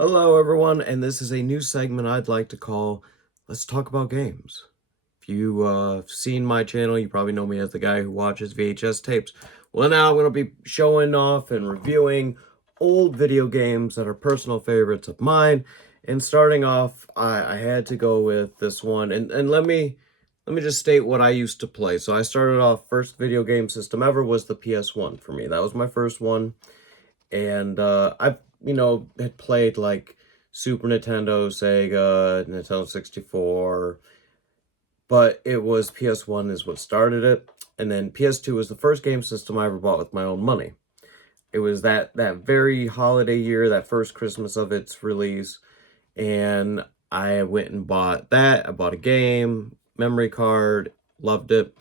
Hello, everyone, and this is a new segment I'd like to call Let's Talk About Games. If you've seen my channel, you probably know me as the guy who watches VHS tapes. Well, now I'm going to be showing off and reviewing old video games that are personal favorites of mine. And starting off, I had to go with this one. And let me just state what I used to play. So I started off, first video game system ever was the PS1 for me. That was my first one. And I've had played like Super Nintendo, Sega, Nintendo 64, but it was PS1 is what started it, and then PS2 was the first game system I ever bought with my own money. It was that very holiday year, that first Christmas of its release, and I went and bought that. I bought a game, memory card, loved it.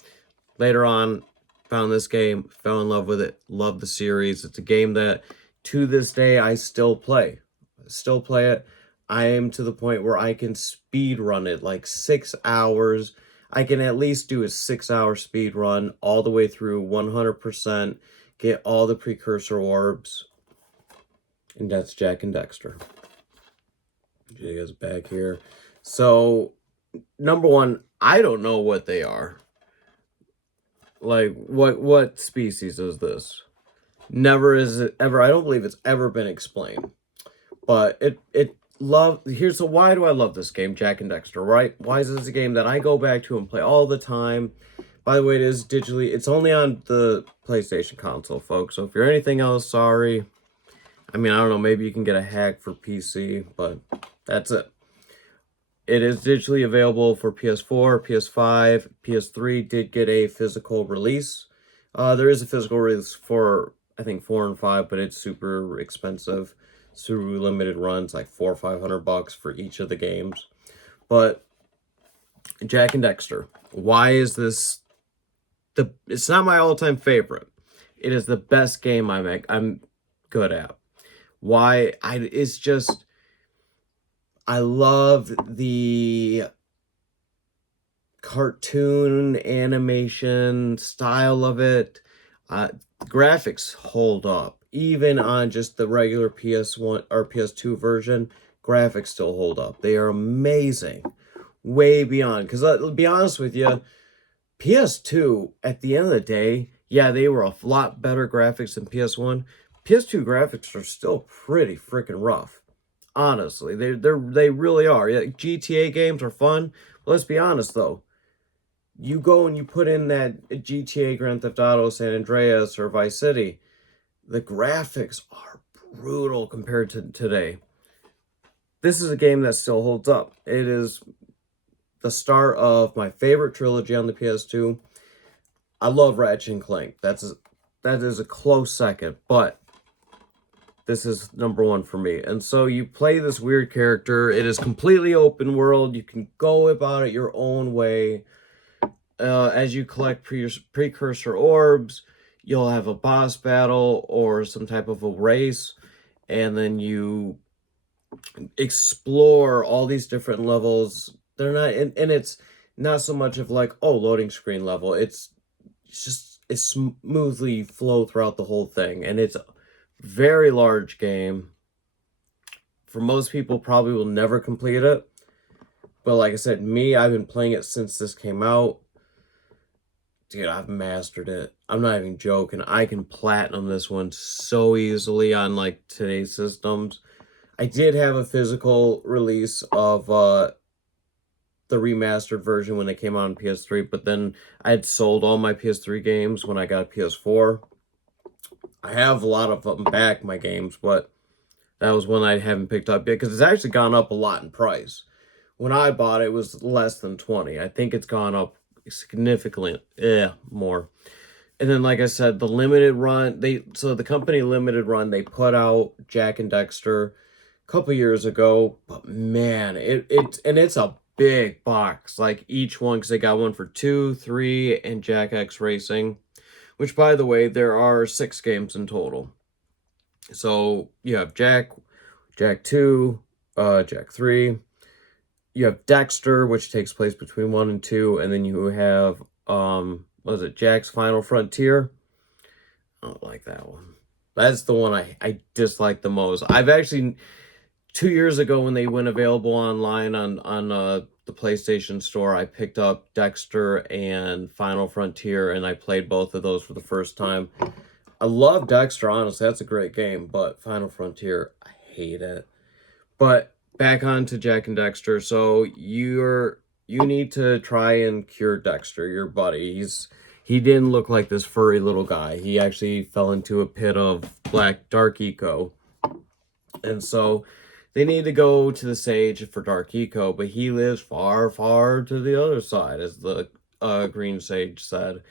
Later on, found this game, fell in love with it, loved the series. It's a game that to this day I still play. Still play it. I am to the point where I can speed run it like 6 hours. I can at least do a 6-hour speed run all the way through 100%, get all the precursor orbs. And that's Jak and Daxter. You guys back here. So, number one, I don't know what they are. Like, what species is this? Never is it ever, I don't believe it's ever been explained. But here's why do I love this game, Jak and Daxter, right? Why is this a game that I go back to and play all the time? By the way, it is digitally, it's only on the PlayStation console, folks. So if you're anything else, sorry. I mean, I don't know, maybe you can get a hack for PC, but that's it. It is digitally available for PS4, PS5, PS3 did get a physical release. There is a physical release for, I think, 4 and 5, but it's super expensive. Through limited runs, like $400 or $500 for each of the games. But Jak and Daxter, why is this it's not my all-time favorite. It is the best game I'm good at. Why? It's just, I love the cartoon animation style of it. Graphics hold up. Even on just the regular PS1 or PS2 version, graphics still hold up. They are amazing. Way beyond. Because let's be honest with you, PS2, at the end of the day, yeah, they were a lot better graphics than PS1. PS2 graphics are still pretty freaking rough. Honestly, they really are. Yeah, GTA games are fun. But let's be honest, though. You go and you put in that GTA, Grand Theft Auto, San Andreas, or Vice City, the graphics are brutal compared to today. This is a game that still holds up. It is the start of my favorite trilogy on the PS2. I love Ratchet and Clank. That is a close second, but this is number one for me. And so you play this weird character. It is completely open world. You can go about it your own way. As you collect precursor orbs, you'll have a boss battle or some type of a race, and then you explore all these different levels. They're not, and it's not so much of like, oh, loading screen level. It's smoothly flow throughout the whole thing, and it's a very large game. For most people, probably will never complete it. But like I said, I've been playing it since this came out. Dude, I've mastered it. I'm not even joking. I can platinum this one so easily on, like, today's systems. I did have a physical release of the remastered version when it came out on PS3, but then I had sold all my PS3 games when I got PS4. I have a lot of them back, my games, but that was one I haven't picked up yet, because it's actually gone up a lot in price. When I bought it, it was less than 20. I think it's gone up significantly more. And then, like I said, the limited run, the company limited run, they put out Jak and Daxter a couple years ago, but man, it's a big box, like each one, because they got one for 2, 3, and Jak X Racing, which, by the way, there are 6 games in total. So you have Jak 2, Jak 3. You have Daxter, which takes place between 1 and 2, and then you have, what is it, Jak's Final Frontier? I don't like that one. That's the one I dislike the most. I've actually, 2 years ago when they went available online on the PlayStation Store, I picked up Daxter and Final Frontier, and I played both of those for the first time. I love Daxter, honestly. That's a great game, but Final Frontier, I hate it. But back on to Jak and Daxter. So you need to try and cure Dexter, your buddy. He didn't look like this furry little guy. He actually fell into a pit of black dark eco. And so they need to go to the sage for dark eco, but he lives far, far to the other side, as the green sage said.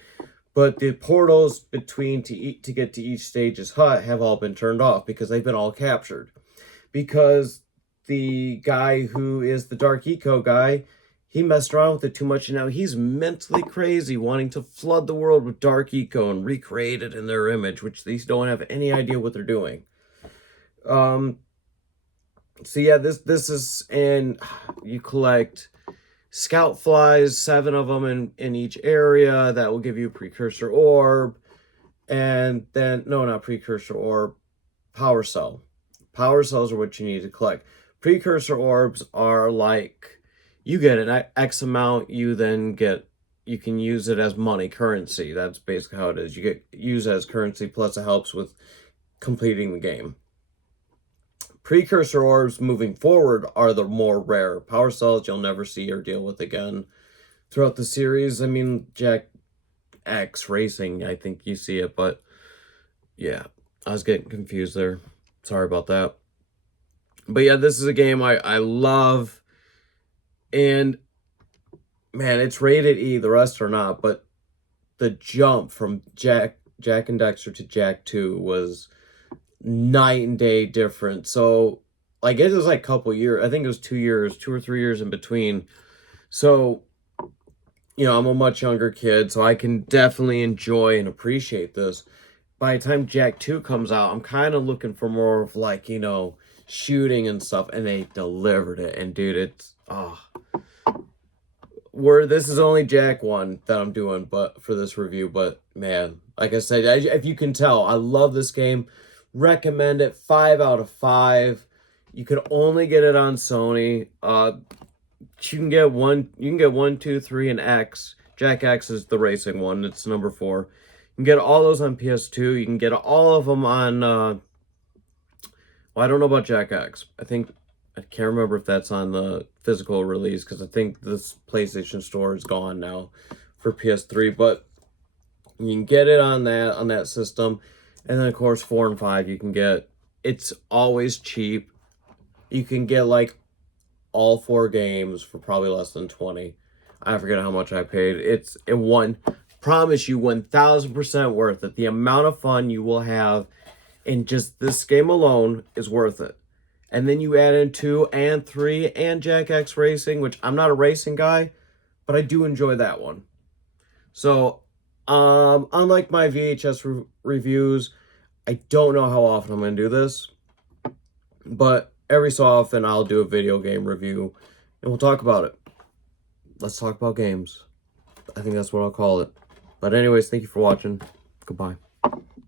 But the portals between to get to each stage's hut have all been turned off because they've been all captured. Because the guy who is the dark eco guy, he messed around with it too much, and now he's mentally crazy, wanting to flood the world with dark eco and recreate it in their image, which these don't have any idea what they're doing. So yeah, this is, and you collect scout flies, 7 of them in each area. That will give you precursor orb, and then no, not precursor orb, power cell. Power cells are what you need to collect. Precursor orbs are like, you get an X amount, you can use it as money, currency. That's basically how it is. You get used as currency, plus it helps with completing the game. Precursor orbs moving forward are the more rare. Power cells you'll never see or deal with again throughout the series. I mean, Jak X Racing, I think you see it, but yeah, I was getting confused there. Sorry about that. But yeah, this is a game I love, and man, it's rated E, the rest are not, but the jump from Jak and Daxter to Jak 2 was night and day different. So like, it was like a couple years, I think it was 2 years, 2 or 3 years in between. So, you know, I'm a much younger kid, so I can definitely enjoy and appreciate this. By the time Jak 2 comes out, I'm kind of looking for more of, like, you know, shooting and stuff, and they delivered it. And dude, it's this is only Jak 1 that I'm doing but for this review, but man, like I said, if you can tell, I love this game. Recommend it, 5 out of 5. You could only get it on Sony. You can get 1, 2, 3, and X. Jak X is the racing one. It's number 4. You can get all those on PS2. You can get all of them on, well, I don't know about Jak X. I can't remember if that's on the physical release, because I think this PlayStation Store is gone now for PS3, but you can get it on that system. And then, of course, 4 and 5 you can get. It's always cheap. You can get, like, all 4 games for probably less than 20. I forget how much I paid. Promise you, 1000% worth it. The amount of fun you will have in just this game alone is worth it. And then you add in 2 and 3 and Jak X Racing, which I'm not a racing guy, but I do enjoy that one. So, unlike my VHS reviews, I don't know how often I'm going to do this, but every so often I'll do a video game review, and we'll talk about it. Let's talk about games. I think that's what I'll call it. But anyways, thank you for watching. Goodbye.